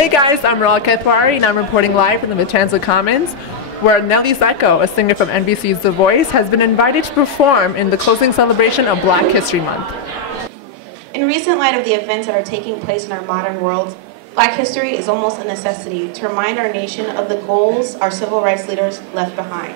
Hey guys, I'm Meral Kathwari and I'm reporting live from the Matanza Commons, where Nelly, a singer from NBC's The Voice, has been invited to perform in the closing celebration of Black History Month. In recent light of the events that are taking place in our modern world, Black history is almost a necessity to remind our nation of the goals our civil rights leaders left behind.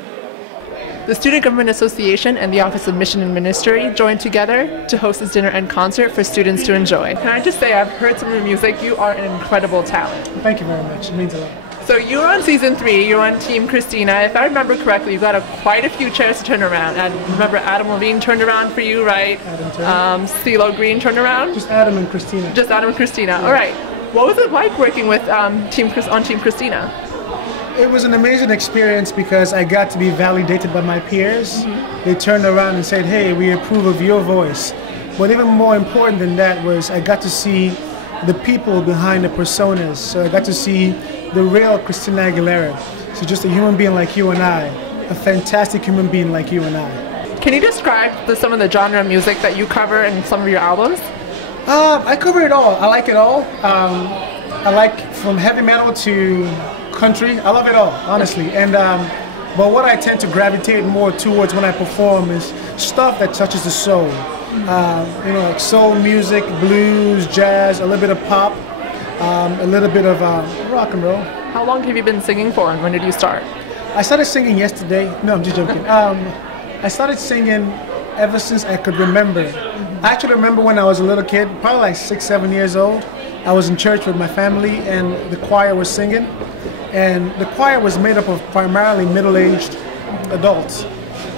The Student Government Association and the Office of Mission and Ministry joined together to host this dinner and concert for students to enjoy. Can I just say, I've heard some of the music. You are an incredible talent. Thank you very much. It means a lot. So you're on season 3, you're on Team Christina. If I remember correctly, you got quite a few chairs to turn around. And remember Adam Levine turned around for you, right? Adam turned. CeeLo Green turned around? Just Adam and Christina. Just Adam and Christina. Yeah. All right. What was it like working with Team Christina? It was an amazing experience because I got to be validated by my peers. They turned around and said, hey, we approve of your voice. But even more important than that was I got to see the people behind the personas. So I got to see the real Christina Aguilera. So just a human being like you and I, a fantastic human being like you and I. Can you describe some of the genre of music that you cover in some of your albums? I cover it all. I like it all. I like from heavy metal to country. I love it all, honestly. And but what I tend to gravitate more towards when I perform is stuff that touches the soul. You know, like soul music, blues, jazz, a little bit of pop, a little bit of rock and roll. How long have you been singing for, and when did you start? I started singing yesterday. No, I'm just joking. I started singing ever since I could remember. I actually remember when I was a little kid, probably like 6, 7 years old. I was in church with my family and the choir was singing. And the choir was made up of primarily middle-aged adults.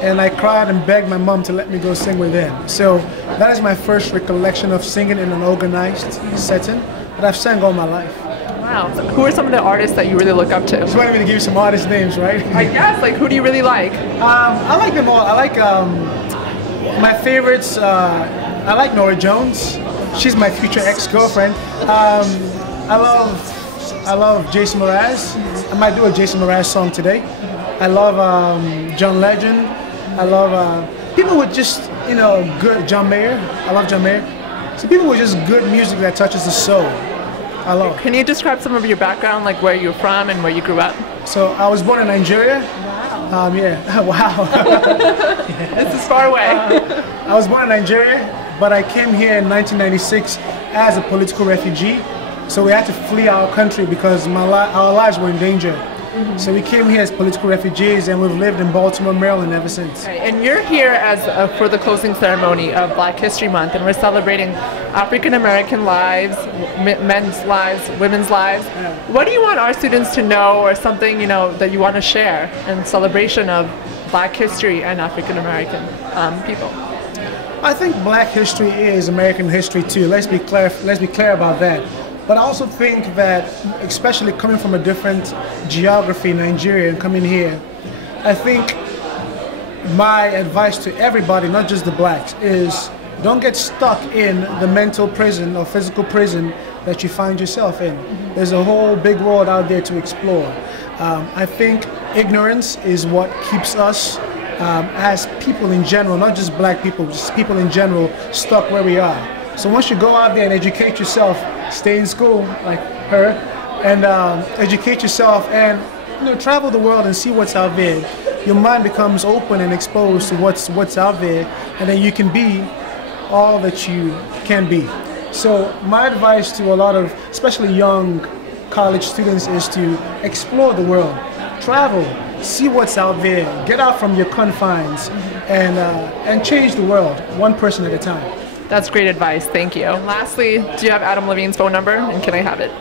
And I cried and begged my mom to let me go sing with them. So that is my first recollection of singing in an organized setting. But I've sang all my life. Wow. So who are some of the artists that you really look up to? Just wanted me to give you some artist names, right? I guess. Like, who do you really like? I like them all. I like my favorites. I like Nora Jones. She's my future ex-girlfriend. I love Jason Mraz. I might do a Jason Mraz song today. I love John Legend. I love people with just, you know, good, John Mayer. I love John Mayer. So people with just good music that touches the soul. I love. Can you describe some of your background, like where you're from and where you grew up? So I was born in Nigeria. Wow. Yeah. Wow. This is far away. I was born in Nigeria, but I came here in 1996 as a political refugee. So we had to flee our country because our lives were in danger. So we came here as political refugees and we've lived in Baltimore, Maryland ever since. Okay, and you're here as for the closing ceremony of Black History Month, and we're celebrating African American lives, men's lives, women's lives. Yeah. What do you want our students to know, or something, you know, that you want to share in celebration of Black history and African American people? I think Black history is American history too. Let's be clear about that. But I also think that, especially coming from a different geography, Nigeria, and coming here, I think my advice to everybody, not just the blacks, is don't get stuck in the mental prison or physical prison that you find yourself in. There's a whole big world out there to explore. I think ignorance is what keeps us as people in general, not just black people, just people in general, stuck where we are. So once you go out there and educate yourself, stay in school like her, and educate yourself and, you know, travel the world and see what's out there, your mind becomes open and exposed to what's out there, and then you can be all that you can be. So my advice to a lot of, especially young college students, is to explore the world, travel, see what's out there, get out from your confines, and change the world one person at a time. That's great advice, thank you. And lastly, do you have Adam Levine's phone number, and can I have it?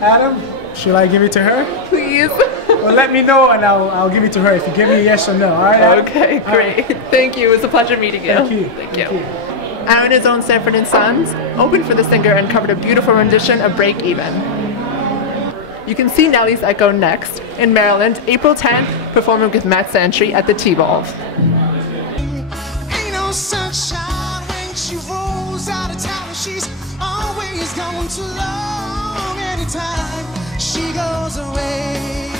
Adam, should I give it to her? Please. Well, let me know and I'll give it to her if you give me a yes or no, all right? Adam? Okay, great. Right. Thank you, it was a pleasure meeting you. Thank you. Thank you. Iona's own Sanford & Sons opened for the singer and covered a beautiful rendition of Break Even. You can see Nelly's Echo next in Maryland, April 10th, performing with Matt Santry at the T-Volve. Sunshine when she rolls out of town, she's always gone too long. Anytime she goes away,